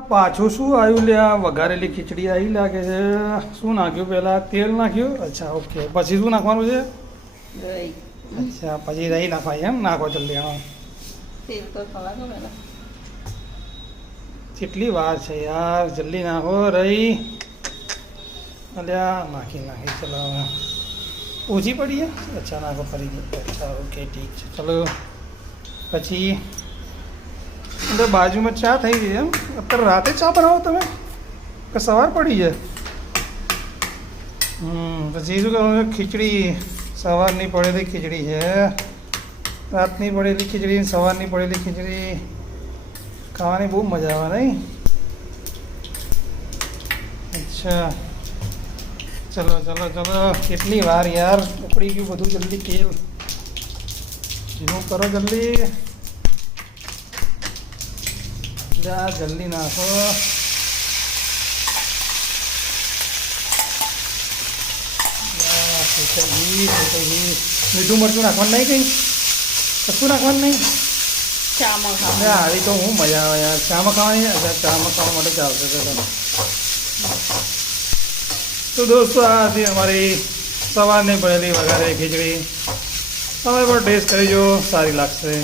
પાછું શું આવ્યું લે? આ વઘારેલી ખીચડી આવી લાગે છે. શું નાખ્યું? પહેલા તેલ નાખ્યું. અચ્છા, ઓકે. પછી શું નાખવાનું છે? દહીં. અચ્છા, પછી દહીં નાખવાય એમ? નાખો જલ્દી. હા, તેલ તો ખવા દો પહેલા. કેટલી વાર છે યાર, જલ્દી નાખો રહી. અલ્યા નાખી ચલો. ઓછી પડી છે? અચ્છા, નાખો ફરી. અચ્છા, ઓકે, ઠીક છે. ચલો પછી અંદર બાજુમાં ચા થઈ ગઈ એમ? અત્યારે રાતે ચા બનાવો તમે કે સવાર પડી જાય? પછી શું કરવાનું? ખીચડી સવારની પડેલી ખીચડી છે. રાતની પડેલી ખીચડી, સવારની પડેલી ખીચડી ખાવાની બહુ મજા આવે નહીં? અચ્છા, ચલો ચલો ચલો. કેટલી વાર યાર, ઉકળી ગયું બધું. જલ્દી તેલ ધીમું કરો જલ્દી. જા જલ્દી નાખો. મીઠું મરચું નાખવાનું નહીં? કંઈ કશું નાખવાનું નહીં? ચામાં ખાવા. આવી તો હું મજા આવે યાર. ચામાં ખાવાની? અચ્છા, ચામાં ખાવા માટે ચાલશે. ચલો તો દોસ્તો, આ હતી અમારી સવારની પડેલી વઘારેલી ખીચડી. તમે પણ ટેસ્ટ કરી જો, સારી લાગશે.